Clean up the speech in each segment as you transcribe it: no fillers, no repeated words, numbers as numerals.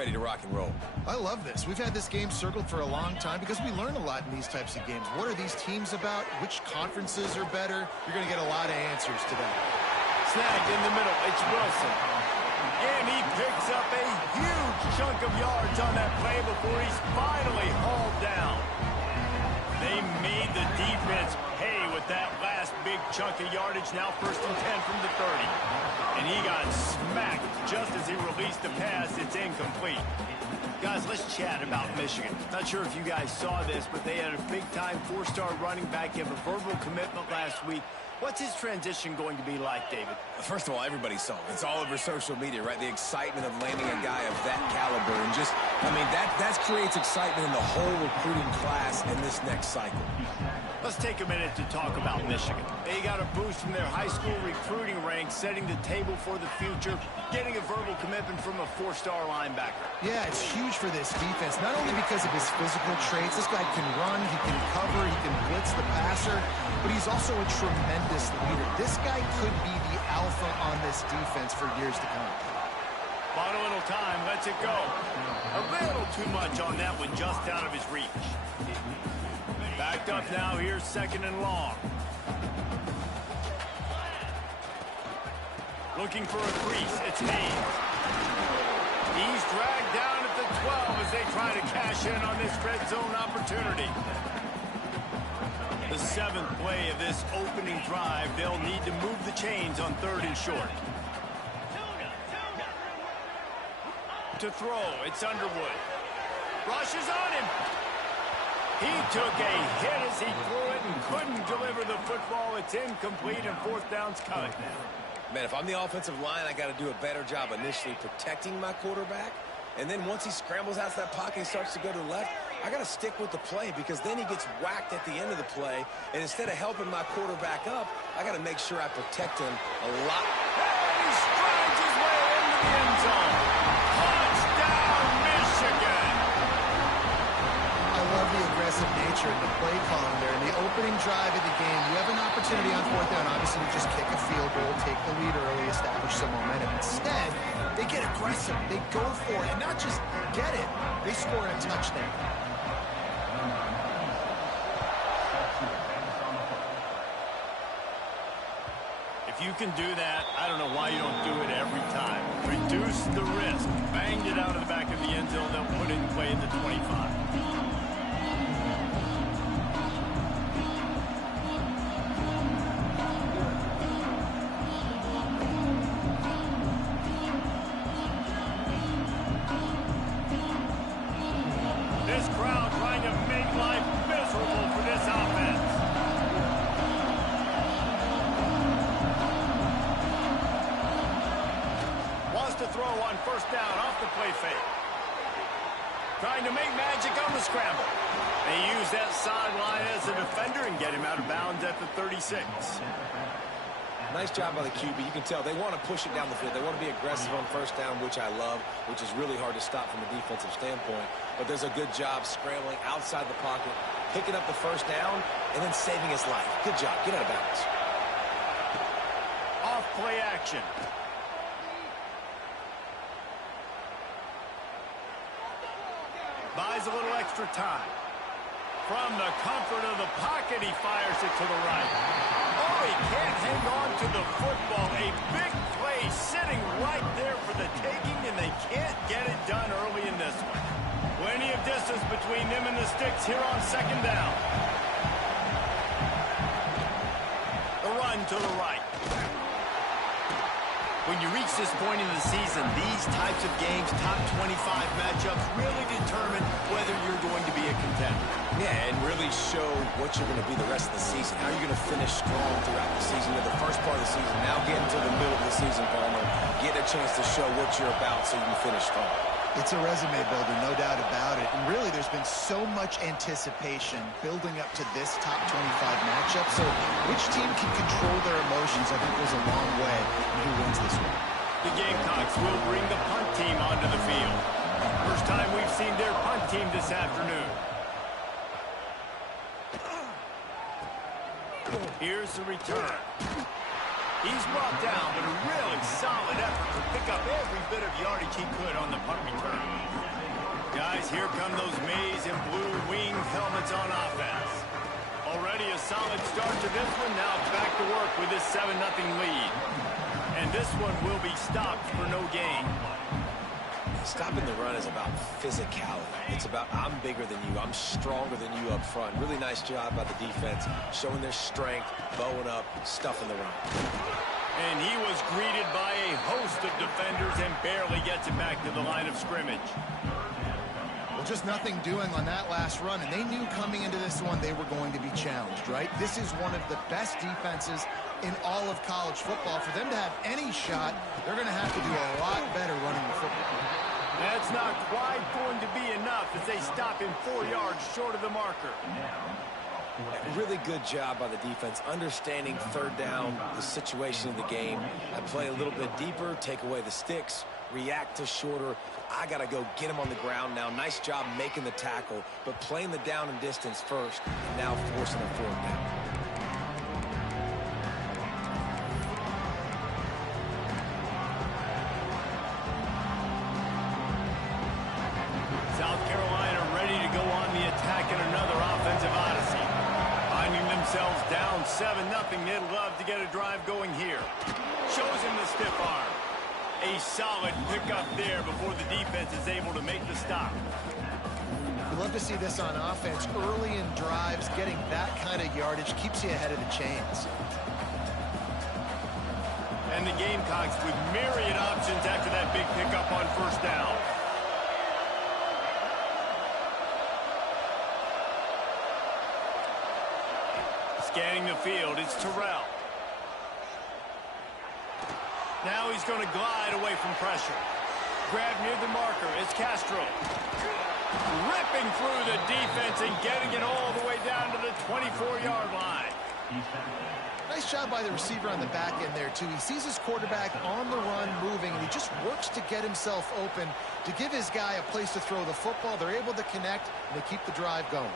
ready to rock and roll. I love this. We've had this game circled for a long time because we learn a lot in these types of games. What are these teams about? Which conferences are better? You're going to get a lot of answers today. Snagged in the middle. It's Wilson. And he picks up a huge chunk of yards on that play before he's finally hauled down. They made the defense pay with that last big chunk of yardage. Now 1st and 10 from the 30. And he got smacked just as he released the pass. It's incomplete. Guys, let's chat about Michigan. Not sure if you guys saw this, but they had a big-time 4-star running back give a verbal commitment last week. What's his transition going to be like, David? First of all, everybody saw it. It's all over social media, right? The excitement of landing a guy of that caliber. And just, I mean, that creates excitement in the whole recruiting class in this next cycle. Let's take a minute to talk about Michigan. They got a boost from their high school recruiting ranks, setting the table for the future, getting a verbal commitment from a 4-star linebacker. Yeah, it's huge for this defense, not only because of his physical traits. This guy can run, he can cover, he can blitz the passer, but he's also a tremendous leader. This guy could be the alpha on this defense for years to come. Bought a little time, lets it go. A little too much on that one, just out of his reach. Backed up now, here's 2nd and long. Looking for a crease, it's Haynes. He's dragged down at the 12 as they try to cash in on this red zone opportunity. The 7th play of this opening drive, they'll need to move the chains on 3rd and short. To throw, it's Underwood. Rushes on him. He took a hit as he threw it and couldn't deliver the football. It's incomplete and 4th down's coming. Man, if I'm the offensive line, I got to do a better job initially protecting my quarterback. And then once he scrambles out of that pocket and starts to go to the left, I got to stick with the play because then he gets whacked at the end of the play. And instead of helping my quarterback up, I got to make sure I protect him a lot. And he strides his way into the end zone. Touchdown, Michigan! I love the aggressive nature and the play calling there. In the opening drive of the game, you have an opportunity on 4th down. Obviously, you just kick a field goal, take the lead early, establish some momentum. Instead, they get aggressive. They go for it. And not just get it, they score a touchdown. If you can do that, I don't know why you don't do it every time. Reduce the risk. Banged it out of the back of the end zone. They'll put it in play in the 25. This crowd trying to make life miserable for this offense. Wants to throw on 1st down off the play fake. Trying to make magic on the scramble. They use that sideline as a defender and get him out of bounds at the 36. Nice job by the QB. You can tell they want to push it down the field. They want to be aggressive on 1st down, which I love, which is really hard to stop from a defensive standpoint. But there's a good job scrambling outside the pocket, picking up the 1st down, and then saving his life. Good job. Get out of bounds. Off play action. Buys a little extra time. From the comfort of the pocket, he fires it to the right. Oh, he can't hang on to the football. A big play sitting right there for the taking, and they can't get it done early in this one. Plenty of distance between them and the sticks here on 2nd down. The run to the right. When you reach this point in the season, these types of games, top 25 matchups, really determine whether you're going to be a contender. Yeah, and really show what you're going to be the rest of the season. How you're going to finish strong throughout the season, or the first part of the season. Now getting to the middle of the season, Palmer. Get a chance to show what you're about so you can finish strong. It's a resume builder, no doubt about it. And really, there's been so much anticipation building up to this top 25 matchup. So which team can control their emotions, I think, goes a long way in who wins this one. The Gamecocks will bring the punt team onto the field. First time we've seen their punt team this afternoon. Here's the return. He's brought down, but a really solid effort to pick up every bit of yardage he could on the punt return. guys, here come those maize and blue winged helmets on offense. Already a solid start to this one. Now back to work with this 7-0 lead. And this one will be stopped for no gain. Stopping the run is about physicality. It's about I'm bigger than you. I'm stronger than you up front. Really nice job by the defense, showing their strength, bowing up, stuffing the run. And he was greeted by a host of defenders and barely gets it back to the line of scrimmage. Well, just nothing doing on that last run, and they knew coming into this one they were going to be challenged, right? This is one of the best defenses in all of college football. For them to have any shot, they're going to have to do a lot better running the football. That's not quite going to be enough as they stop him 4 yards short of the marker. Really good job by the defense, understanding third down, the situation of the game. I play a little bit deeper, take away the sticks, react to shorter. I got to go get him on the ground now. Nice job making the tackle, but playing the down and distance first, and now forcing a fourth down. South Carolina ready to go on the attack in another offensive odyssey. Finding themselves down 7-0, they'd love to get a drive going here. Shows him the stiff arm. A solid pickup there before the defense is able to make the stop. We love to see this on offense. Early in drives, getting that kind of yardage keeps you ahead of the chains. And the Gamecocks with myriad options after that big pickup on first down. Scanning the field, it's Terrell. Now he's going to glide away from pressure. Grab near the marker, it's Castro. Ripping through the defense and getting it all the way down to the 24-yard line. Nice job by the receiver on the back end there, too. He sees his quarterback on the run moving, and he just works to get himself open to give his guy a place to throw the football. They're able to connect, and they keep the drive going.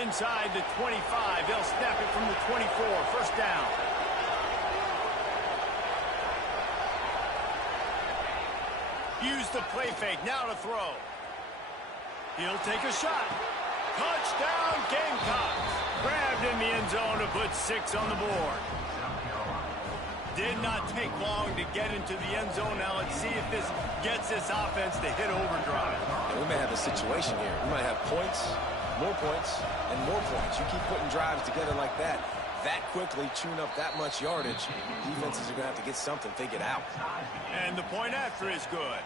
Inside the 25, they'll snap it from the 24, first down. Use the play fake, now to throw. He'll take a shot. Touchdown, Gamecocks. Grabbed in the end zone to put 6 on the board. Did not take long to get into the end zone. Now let's see if this gets this offense to hit overdrive. We may have a situation here. We might have points, more points, and more points. You keep putting drives together like that quickly, chewing up that much yardage, defenses are going to have to get something figured out. And the point after is good.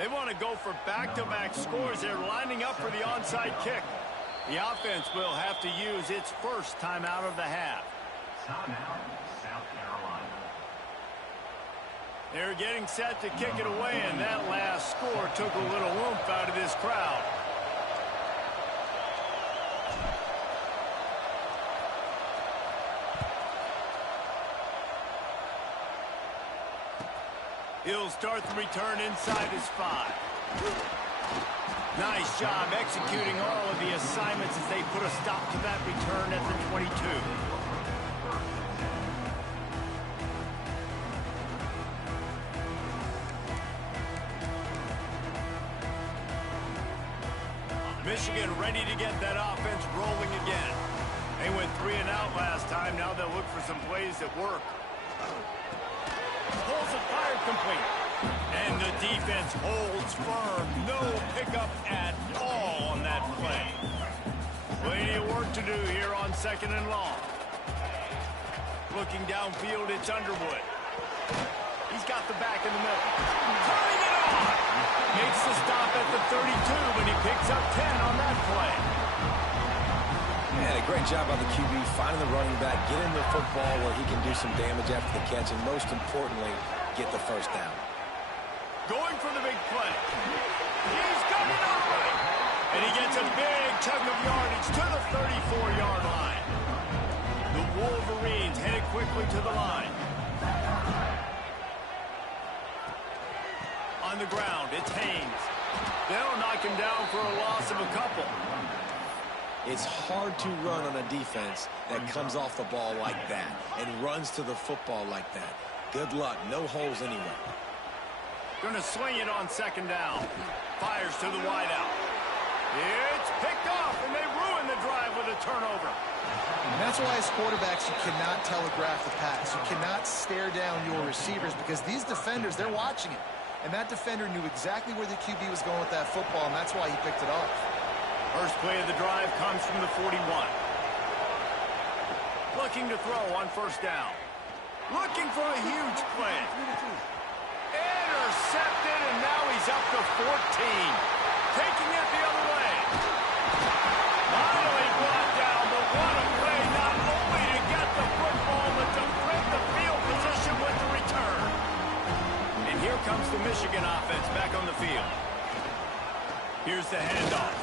They want to go for back-to-back scores. They're lining up for the onside kick. The offense will have to use its first timeout of the half. Timeout, South Carolina. They're getting set to kick it away, and that last score took a little oomph out of this crowd. He'll start the return inside his 5. Nice job executing all of the assignments as they put a stop to that return at the 22. Michigan ready to get that offense rolling again. They went 3 and out last time. Now they'll look for some plays that work. Pulls it, fired complete. And the defense holds firm. No pickup at all on that play. Plenty of work to do here on 2nd and long. Looking downfield, it's Underwood. He's got the back in the middle. Turning it on! Makes the stop at the 32, but he picks up 10 on that play. Man, a great job by the QB finding the running back, getting the football where he can do some damage after the catch, and most importantly, get the first down. Going for the big play. He's got it all right. And he gets a big chunk of yardage to the 34-yard line. The Wolverines headed quickly to the line. On the ground, it's Haynes. They'll knock him down for a loss of a couple. It's hard to run on a defense that comes off the ball like that and runs to the football like that. Good luck. No holes anywhere. Gonna swing it on second down. Fires to the wideout. It's picked off, and they ruin the drive with a turnover. And that's why as quarterbacks, you cannot telegraph the pass. You cannot stare down your receivers because these defenders, they're watching it. And that defender knew exactly where the QB was going with that football, and that's why he picked it off. First play of the drive comes from the 41. Looking to throw on first down. Looking for a huge play. Intercepted, and now he's up to 14. Taking it the other way. Finally brought down, but what a play, not only to get the football, but to break the field position with the return. And here comes the Michigan offense back on the field. Here's the handoff.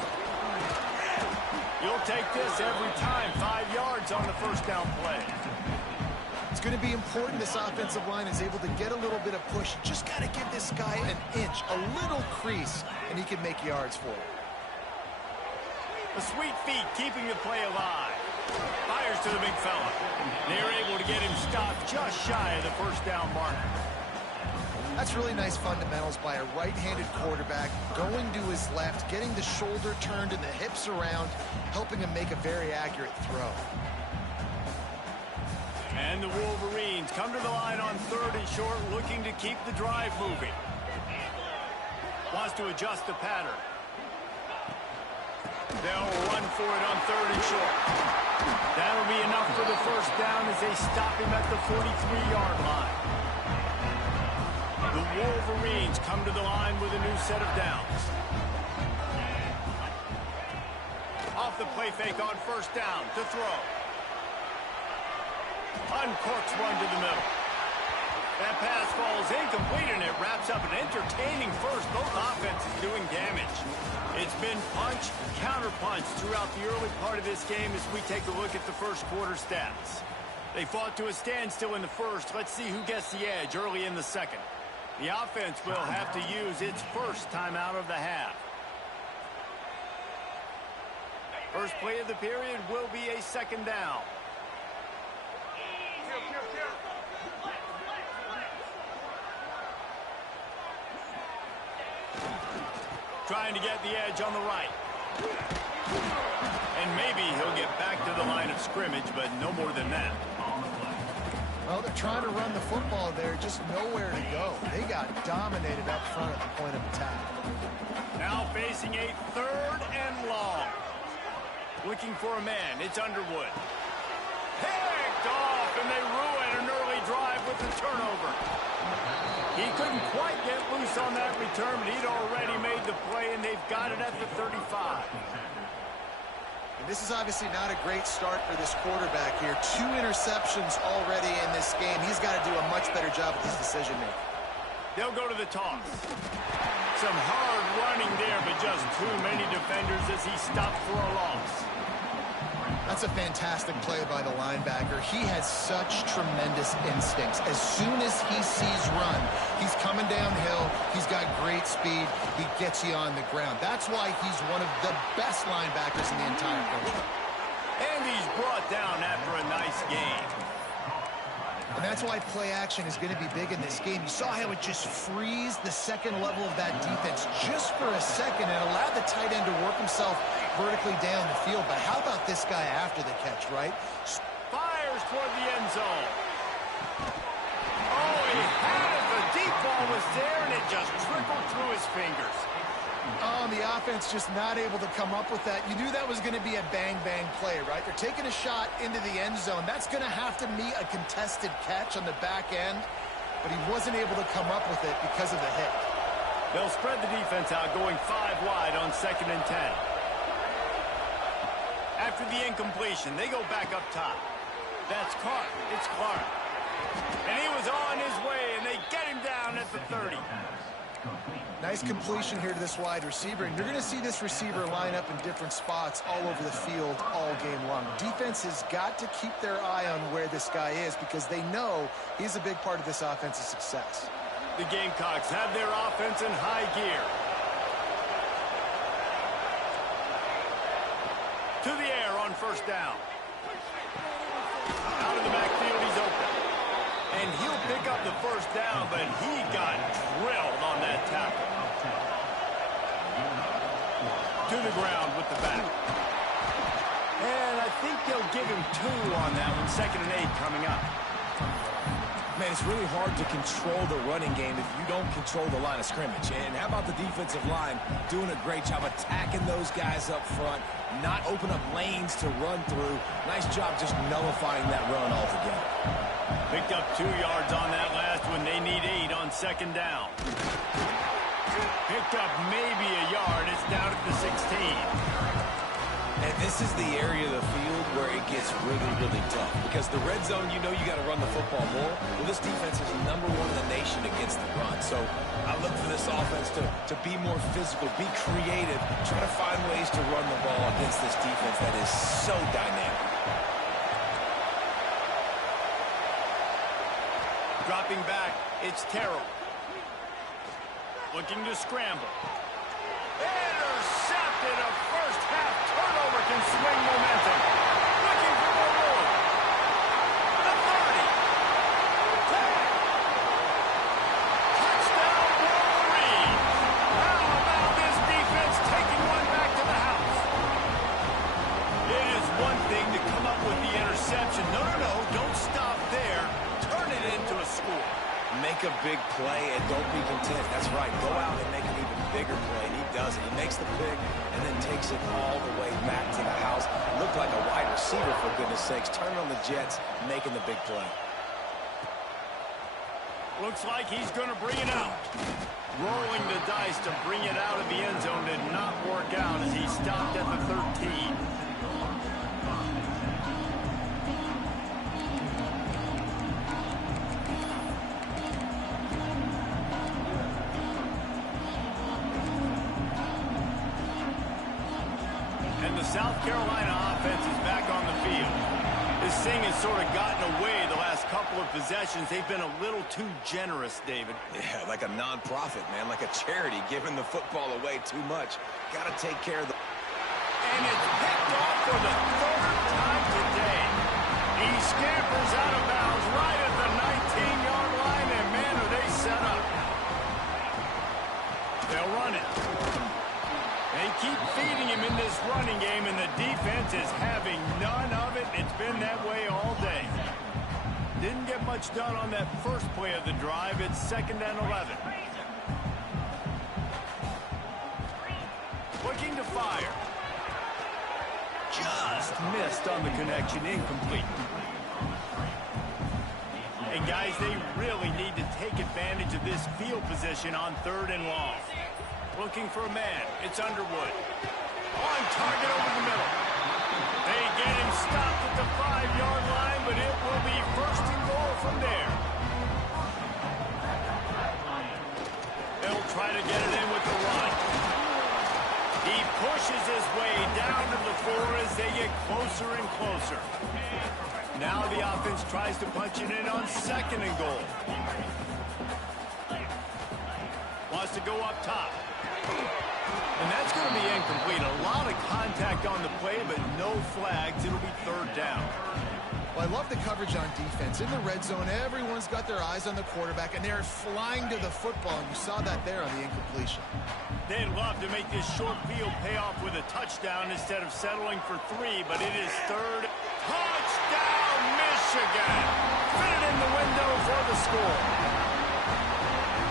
You'll take this every time. 5 yards on the first down play. It's going to be important this offensive line is able to get a little bit of push. You just got to give this guy an inch, a little crease, and he can make yards for it. The sweet feet keeping the play alive. Fires to the big fella. They're able to get him stopped just shy of the first down mark. That's really nice fundamentals by a right-handed quarterback, going to his left, getting the shoulder turned and the hips around, helping him make a very accurate throw. And the Wolverines come to the line on 3rd and short, looking to keep the drive moving. Wants to adjust the pattern. They'll run for it on 3rd and short. That'll be enough for the first down as they stop him at the 43-yard line. The Wolverines come to the line with a new set of downs. Off the play fake on first down to throw. Uncorks run to the middle. That pass falls incomplete, and it wraps up an entertaining first. Both offenses doing damage. It's been punch, counter-punch throughout the early part of this game as we take a look at the first quarter stats. They fought to a standstill in the first. Let's see who gets the edge early in the second. The offense will have to use its first timeout of the half. First play of the period will be a second down. Trying to get the edge on the right. And maybe he'll get back to the line of scrimmage, but no more than that. Well, they're trying to run the football there, just nowhere to go. They got dominated up front at the point of attack. Now facing a 3rd and long. Looking for a man. It's Underwood. Picked off, and they ruin an early drive with the turnover. He couldn't quite get loose on that return, but he'd already made the play, and they've got it at the 35. And this is obviously not a great start for this quarterback here. 2 interceptions already in this game. He's got to do a much better job with his decision-making. They'll go to the toss. Some hard running there, but just too many defenders as he stopped for a loss. That's a fantastic play by the linebacker. He has such tremendous instincts. As soon as he sees run, he's coming downhill. He's got great speed. He gets you on the ground. That's why he's one of the best linebackers in the entire country. And he's brought down after a nice game. And that's why play action is going to be big in this game. You saw how it just frees the second level of that defense just for a second and allowed the tight end to work himself vertically down the field. But how about this guy after the catch, right? Fires toward the end zone. Oh, he had it. The deep ball was there, and it just trickled through his fingers. Oh, and the offense just not able to come up with that. You knew that was going to be a bang-bang play, right? They're taking a shot into the end zone. That's going to have to meet a contested catch on the back end, but he wasn't able to come up with it because of the hit. They'll spread the defense out, going 5 wide on 2nd and 10. After the incompletion, they go back up top. That's caught. It's Clark. And he was on his way, and they get him down at the 30. Nice completion here to this wide receiver, and you're going to see this receiver line up in different spots all over the field all game long. Defense has got to keep their eye on where this guy is because they know he's a big part of this offense's success. The Gamecocks have their offense in high gear. To the air on first down. Out of the backfield, he's open. And he'll pick up the first down, but he got drilled on that tackle. To the ground with the back. And I think they'll give him 2 on that one. 2nd and 8 coming up. Man, it's really hard to control the running game if you don't control the line of scrimmage. And how about the defensive line doing a great job attacking those guys up front, not open up lanes to run through. Nice job just nullifying that run altogether. Picked up 2 yards on that last one. They need 8 on 2nd down. Picked up maybe a yard. It's down at the 16. And this is the area of the field where it gets really, really tough. Because the red zone, you know you got to run the football more. Well, this defense is #1 in the nation against the run. So I look for this offense to be more physical, be creative, try to find ways to run the ball against this defense that is so dynamic. Dropping back, it's Terrell. Looking to scramble. Intercepted. A first half turnover can swing momentum. Looking for more room. The 30. 10. Touchdown Wolverine. How about this defense taking one back to the house? It is one thing to come up with the interception. No, don't stop there. Turn it into a score. Make a big play and don't be content. That's right. Go out and make an even bigger play. And he does it. He makes the pick and then takes it all the way back to the house. Looked like a wide receiver, for goodness sakes. Turning on the Jets, making the big play. Looks like he's going to bring it out. Rolling the dice to bring it out of the end zone did not work out as he stopped at the 13. South Carolina offense is back on the field. This thing has sort of gotten away the last couple of possessions. They've been a little too generous, David. Yeah, like a non-profit, man, like a charity, giving the football away too much. Got to take care of the... And it's picked off for the 3rd time today. He scampers out of bounds right at the 19-yard line, and man, are they set up. They'll run it. They keep feeding him in this running game, and the defense is having none of it. It's been that way all day. Didn't get much done on that first play of the drive. It's 2nd and 11. Looking to fire. Just missed on the connection, incomplete. And guys, they really need to take advantage of this field position on 3rd and long. Looking for a man. It's Underwood. On target over the middle. They get him stopped at the 5-yard line, but it will be 1st and goal from there. They'll try to get it in with the run. He pushes his way down to the 4 as they get closer and closer. Now the offense tries to punch it in on 2nd and goal. Wants to go up top. And that's going to be incomplete. A lot of contact on the play, but no flags. It'll be 3rd down. Well, I love the coverage on defense. In the red zone, everyone's got their eyes on the quarterback, and they're flying to the football, and you saw that there on the incompletion. They'd love to make this short field pay off with a touchdown instead of settling for 3, but it is 3rd. Touchdown, Michigan! Fit it in the window for the score.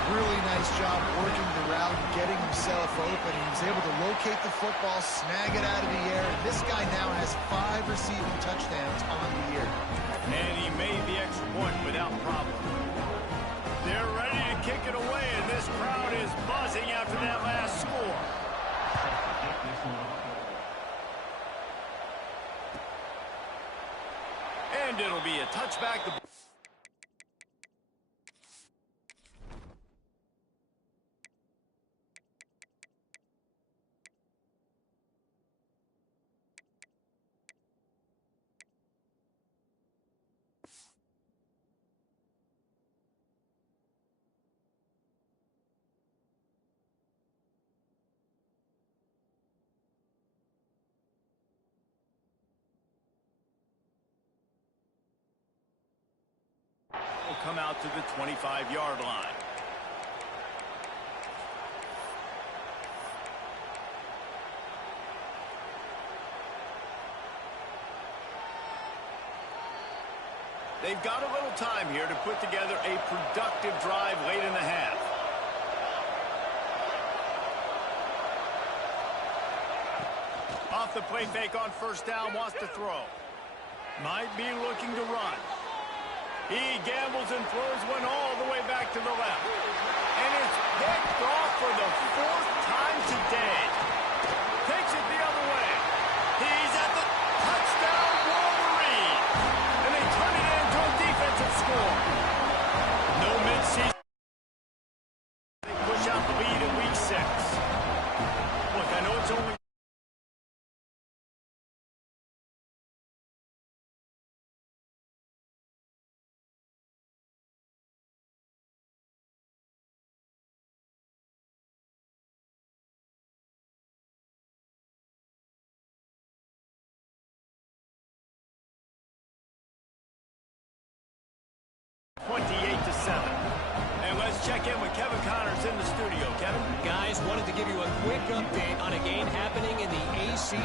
Really nice job working the route, getting himself open. He was able to locate the football, snag it out of the air, and this guy now has 5 receiving touchdowns on the year. And he made the extra point without problem. They're ready to kick it away, and this crowd is buzzing after that last score. And it'll be a touchback. come out to the 25-yard line. They've got a little time here to put together a productive drive late in the half. Off the play fake on first down, wants to throw. Might be looking to run. He gambles and throws one all the way back to the left. And it's picked off for the 4th time today. Takes it the other way. He's at the touchdown, Wolverine. And they turn it into a defensive score. No midseason. They push out the lead in week 6. Look, I know it's only... And let's check in with Kevin Connors in the studio. Kevin? Guys, wanted to give you a quick update on a game happening in the ACC.